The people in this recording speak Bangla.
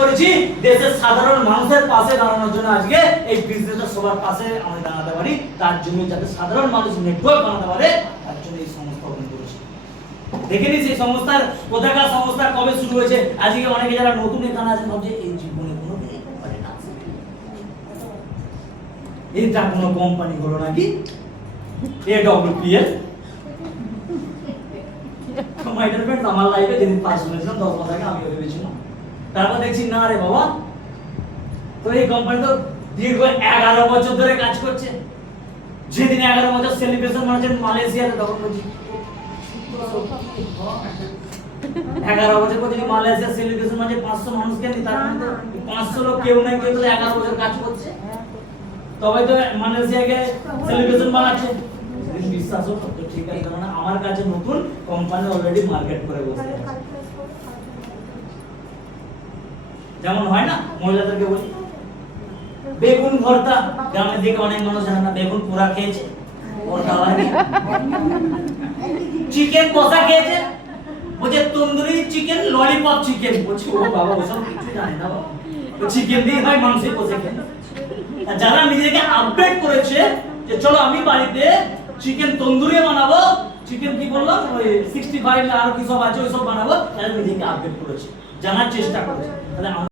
করেছি দেশের সাধারণ মানুষের পাশে দাঁড়ানোর জন্য। আজকে এই বিজনেসটা সবার পাশে আমরা দাঁড়াতে পারি, তার জন্য যাতে সাধারণ মানুষ নেটওয়ার্ক বানাতে পারে, তার জন্য এই সংস্থা ওপেন করেছি। দেখে নিন সেই সংস্থার কোথাকার সংস্থা কবে শুরু হয়েছে। আজকে অনেকে যারা নতুন এখানে আছেন ভাবছে এই জীবনে কোনো কোম্পানি না, এটা কোনো কোম্পানি হলো নাকি AWPL। মাইটার ফ্রেন্ড আমার লাইফে যেদিন পাস শুনেছিলাম 10 মাস আগে আমি ভেবেছিলাম, তারপর দেখছি না রে বাবা, তো এই কোম্পানি তো দীর্ঘ 11 বছর ধরে কাজ করছে। যেদিন 11 বছর সেলিব্রেশন মানেছেন মালয়েশিয়াতে, তখন বলছি 11 বছর পর যদি মালয়েশিয়া সেলিব্রেশন মানে 500 মানুষকে নি, তার মানে 500 লোক কেউ না কেউ তো 11 বছর কাজ করছে, তবে তো মালয়েশিয়াকে সেলিব্রেশন বানাচ্ছে। বিশ্বাস হতো তো ঠিক আছে, কারণ আমার কাছে নতুন কোম্পানি অলরেডি মার্কেট করে বসে আছে। যেমন হয় না মহিলাদেরকে বলি বেগুন ভর্তা, গ্রামের দিকে অনেক মানুষ জানে না বেগুন পোড়া খেয়েছে, ভর্তা হয়নি। চিকেন কষা খেয়েছে, বলছে তন্দুরি চিকেন, ললিপপ চিকেন, বলছি ও বাবা ওসব কিছু জানে না বাবা, চিকেন দিয়ে হয় মাংস কষে খেয়ে। যারা নিজেকে আপডেট করেছে যে চলো আমি বাড়িতে চিকেন তন্দুরি বানাবো, চিকেন কি বললাম ওই 65 না আর কি সব আছে ওই সব বানাবো, তারা নিজেকে আপডেট করেছে, জানার চেষ্টা করেছে। তাহলে